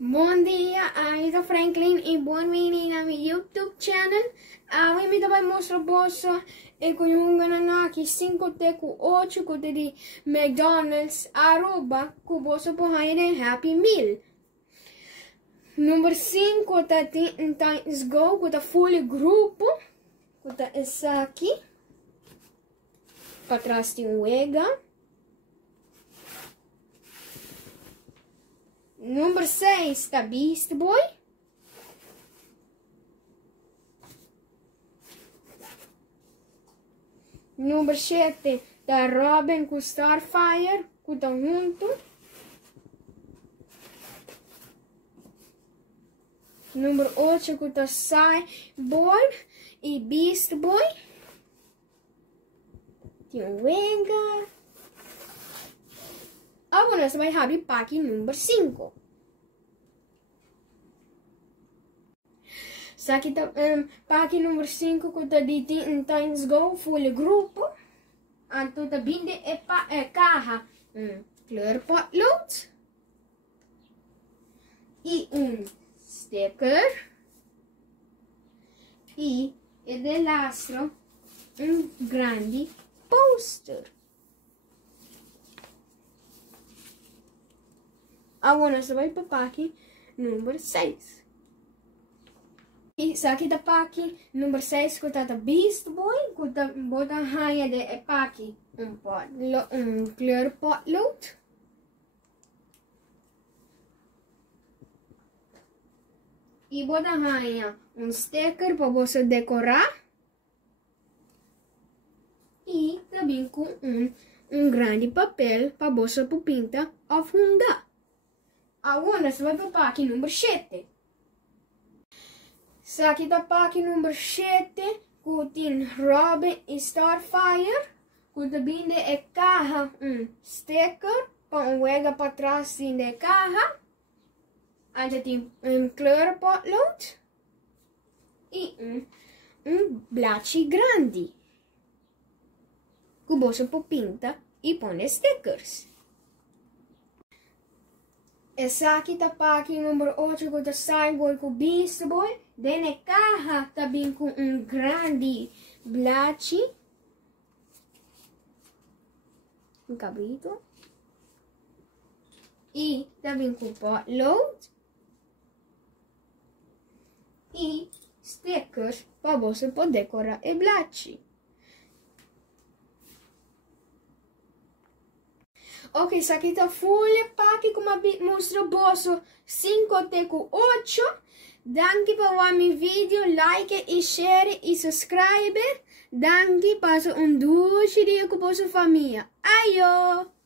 Bom dia, eu sou Franklin e bem-vindo ao meu YouTube channel. Hoje eu vou mostrar você que eu ganhei aqui 5 teco 8 coisas de McDonald's Aruba que você pode fazer Happy Meal. Número 5 tá Times Go, que tá full grupo, que tá essa aqui. Para trás tem o Ega. Número 6 tá Beast Boy. Número 7 tá Robin com Starfire, que tá junto. Número 8 que tá Cyborg e Beast Boy. Tem o Vega. Agora você vai abrir pack número 5. Isso aqui tá pack número 5 que tá de Times Go full grupo. Então tá vindo é carro clear potload e sticker e de lastro grande poster. Agora você vai para o pack número 6. E isso aqui da pack número 6 que tá Beast Boy, que tá bota raia de pack clear potload. E bota raia sticker para você decorar. E também com grande papel para você pintar a funda. Agora você vai para o pack número 7. Isso aqui da pack número 7, que tem Robin e Starfire, que também é carro sticker, para Vega para trás de carro. Aí tem clear potload e blachi grande, que você pode pintar e põe stickers. Essa aqui tá pack número 8 com o Cyborg com Beast Boy. Dentro carro também com grande blachi. Cabrito. E também com potload. E stickers para você poder decorar o blachi. Ok, isso aqui tá full pack como mostrou bolso 5 teco 8. Danke por ver meu vídeo, like e share e subscribe. Danke, passo um doce dia com a sua família. Aio!